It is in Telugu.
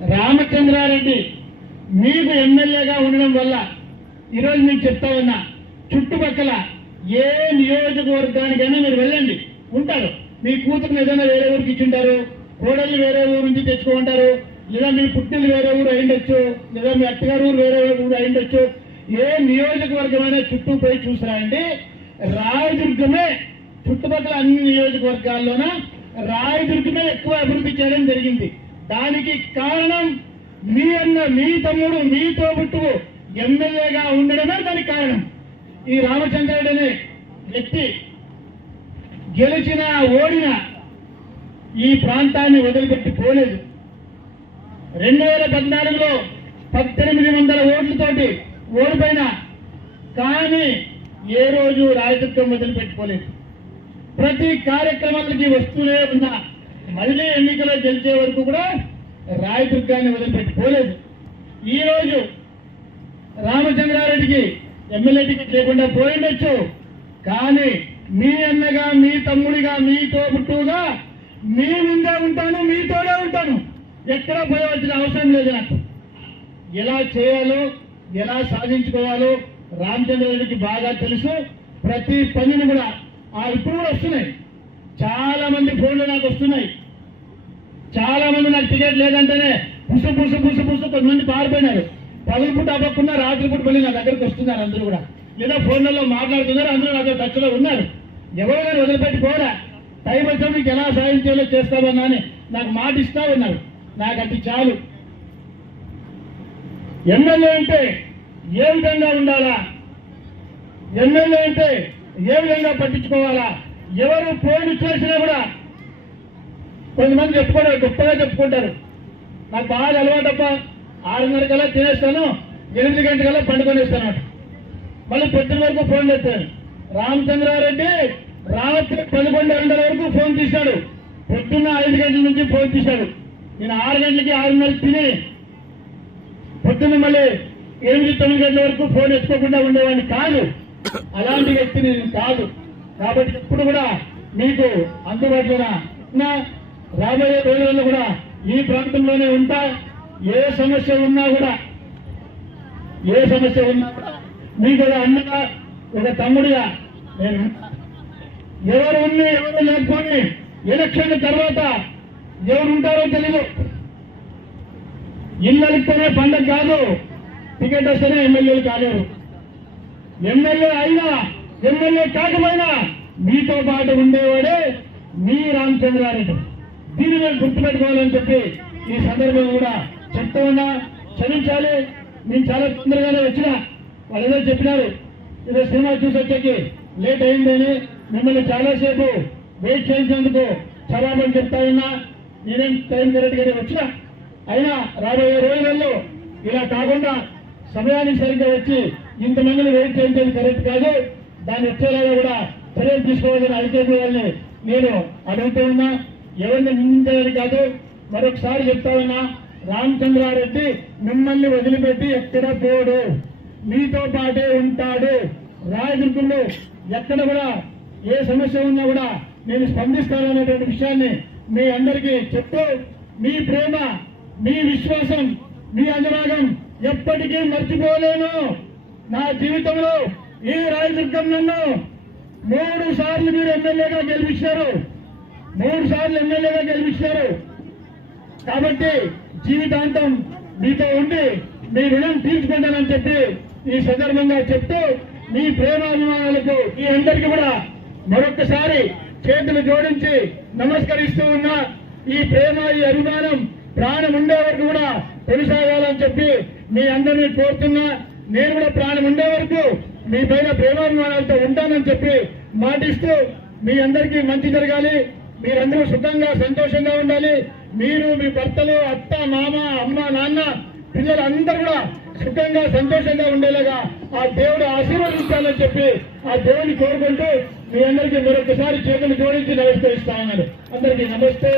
రామచంద్రారెడ్డి మీకు ఎమ్మెల్యేగా ఉండడం వల్ల ఈరోజు మీరు చెప్తా ఉన్నా చుట్టుపక్కల ఏ నియోజకవర్గానికైనా మీరు వెళ్ళండి. ఉంటారు. మీ కూతురు ఏదైనా వేరే ఊరికి ఇచ్చింటారు. కోడళ్ళు వేరే ఊరు నుంచి తెచ్చుకుంటారు లేదా మీ పుట్టిల్లు వేరే ఊరు అయిండొచ్చు. లేదా మీ అత్తగారు ఊరు వేరే ఊరు అయిండొచ్చు. ఏ నియోజకవర్గమైనా చుట్టూ పోయి చూసిరాయండి రాయదుర్గమే చుట్టుపక్కల అన్ని నియోజకవర్గాల్లోన రాయదుర్గమే ఎక్కువ అభివృద్ధి చేయడం జరిగింది. దానికి కారణం మీ అన్న మీ తమ్ముడు మీ తోబుట్టువు ఎమ్మెల్యేగా ఉండడమే దానికి కారణం. ఈ రామచంద్రుడు అనే వ్యక్తి గెలిచిన ఓడిన ఈ ప్రాంతాన్ని వదిలిపెట్టి పోలేదు. రెండు వేల పద్నాలుగులో పద్దెనిమిది వందల ఓట్లతోటి ఓడిపోయిన కానీ ఏ రోజు రాయతత్వం వదిలిపెట్టుకోలేదు. ప్రతి కార్యక్రమాలకి వస్తూనే ఉన్న మళ్ళీ ఎన్నికలో గెలిచే వరకు కూడా రాయదుర్గాన్ని వదిలిపెట్టుకోలేదు ఈ రోజు రామచంద్రారెడ్డికి ఎమ్మెల్యే టికెట్ లేకుండా పోయిండొచ్చు. కానీ మీ అన్నగా మీ తమ్ముడిగా మీ తోబుట్టుగా మీ ముందే ఉంటాను మీతోనే ఉంటాను. ఎక్కడ పోయవలసిన అవసరం లేదు నాకు. ఎలా చేయాలో ఎలా సాధించుకోవాలో రామచంద్రరెడ్డికి బాగా తెలుసు. ప్రతి పనిని కూడా ఆ ఇప్పుడు కూడా వస్తున్నాయి. చాలా మంది ఫోన్లు నాకు వస్తున్నాయి. చాలా మంది నాకు టికెట్ లేదంటేనే పుసు పుసు పుసు పుసు కొంతమంది పారిపోయినారు. పగలు పుట్ట అవ్వకుండా రాత్రి పూట మళ్ళీ నా దగ్గరకు వస్తున్నారు అందరూ కూడా. లేదా ఫోన్లలో మాట్లాడుతున్నారు అందరూ నాతో దగ్గర లో ఉన్నారు. ఎవరు గారు వదిలిపెట్టి పోరా. టైం వచ్చా మీకు ఎలా సాయం చేయాలో చేస్తామన్నా అని నాకు మాట ఇస్తా ఉన్నారు. నాకు అది చాలు. ఎమ్మెల్యే అంటే ఏ విధంగా ఉండాలా? ఎమ్మెల్యే అంటే ఏ విధంగా పట్టించుకోవాలా? ఎవరు ఫోన్ చేసినా కూడా కొంతమంది చెప్పుకుంటారు గొప్పగా చెప్పుకుంటారు. నాకు బాగా అలవాటప్ప. ఆరున్నర కల్లా తినేస్తాను ఎనిమిది గంటలకల్లా పండుకొనేస్తాను మళ్ళీ పొద్దున వరకు ఫోన్ చేస్తాను. రామచంద్రారెడ్డి రాత్రి పదకొండు గంటల వరకు ఫోన్ తీశాడు. పొద్దున్న ఐదు గంటల నుంచి ఫోన్ తీశాడు. నేను ఆరు గంటలకి ఆరున్నర తిని పొద్దున్న మళ్ళీ ఎనిమిది తొమ్మిది గంటల వరకు ఫోన్ ఎత్తుకోకుండా ఉండేవాడిని కాదు. అలాంటి వ్యక్తి నేను కాదు. కాబట్టి ఇప్పుడు కూడా మీకు అందుబాటులో రాబోయే రోజుల్లో కూడా ఈ ప్రాంతంలోనే ఉంటా. ఏ సమస్య ఉన్నా కూడా ఏ సమస్య ఉన్నా కూడా మీకు ఒక అన్నగా ఒక తమ్ముడిగా నేను ఎవరు ఉన్ని ఎవరు లేకపోయి ఎలక్షన్ తర్వాత ఎవరు ఉంటారో తెలియదు ఇళ్ళిస్తేనే పండగ కాదు టికెట్ వస్తేనే ఎమ్మెల్యేలు కాలేరు. ఎమ్మెల్యే అయినా ఎమ్మెల్యే కాకపోయినా మీతో పాటు ఉండేవాడే మీ రామచంద్రారెడ్డి దీన్ని మేము గుర్తుపెట్టుకోవాలని చెప్పి ఈ సందర్భం కూడా చెప్తా ఉన్నా. క్షమించాలి. నేను చాలా తొందరగానే వచ్చిన. వాళ్ళు ఏదో చెప్పినారు. ఏదో సినిమా చూసి వచ్చేకి లేట్ అయిందని మిమ్మల్ని చాలాసేపు వెయిట్ చేయించేందుకు క్షమాపణ చెప్తా ఉన్నా. నేనేం టైం కరెక్ట్గానే వచ్చిన. అయినా రాబోయే రోజులలో ఇలా కాకుండా సమయానికి సరిగ్గా వచ్చి ఇంతమందిని వెయిట్ చేయించేది కరెక్ట్ కాదు. దాన్ని వచ్చేలాగా కూడా చర్యలు తీసుకోవాలని అడిగేది వాళ్ళని నేను అడుగుతూ ఉన్నా. ఎవరిని నిందించేది కాదు. మరొకసారి చెప్తా ఉన్నా రామచంద్రారెడ్డి మిమ్మల్ని వదిలిపెట్టి ఎక్కడ పోడు. మీతో పాటే ఉంటాడు. రాయదుర్గంలో ఎక్కడ కూడా ఏ సమస్య ఉన్నా కూడా నేను స్పందిస్తాను అనేటువంటి విషయాన్ని మీ అందరికీ చెప్తూ మీ ప్రేమ మీ విశ్వాసం మీ అనురాగం ఎప్పటికీ మర్చిపోలేను. నా జీవితంలో ఈ రాయదుర్గం నన్ను మూడు సార్లు మీరు ఎమ్మెల్యేగా గెలిపించారు. మూడు సార్లు ఎమ్మెల్యేగా గెలిపించారు. కాబట్టి జీవితాంతం మీతో ఉండి మీ రుణం తీర్చుకుంటానని చెప్పి ఈ సందర్భంగా చెప్తూ మీ ప్రేమాభిమానాలకు ఈ అందరికీ కూడా మరొకసారి చేతులు జోడించి నమస్కరిస్తూ ఉన్న. ఈ ప్రేమ ఈ అభిమానం ప్రాణం ఉండే వరకు కూడా కొనసాగాలని చెప్పి మీ అందరినీ కోరుతున్నా. నేను కూడా ప్రాణం ఉండే వరకు మీ పైన ప్రేమాభిమానాలతో ఉంటానని చెప్పి మాటిస్తూ మీ అందరికీ మంచి జరగాలి. మీరందరూ సుఖంగా సంతోషంగా ఉండాలి. మీరు మీ భర్తలు అత్త మామ అమ్మ నాన్న పిల్లలు అందరూ కూడా సుఖంగా సంతోషంగా ఉండేలాగా ఆ దేవుడు ఆశీర్వదించాలని చెప్పి ఆ దేవుడిని కోరుకుంటూ మీ అందరికీ మరొకసారి చేతులు జోడించి నమస్కరిస్తా ఉన్నారు అందరికీ నమస్తే.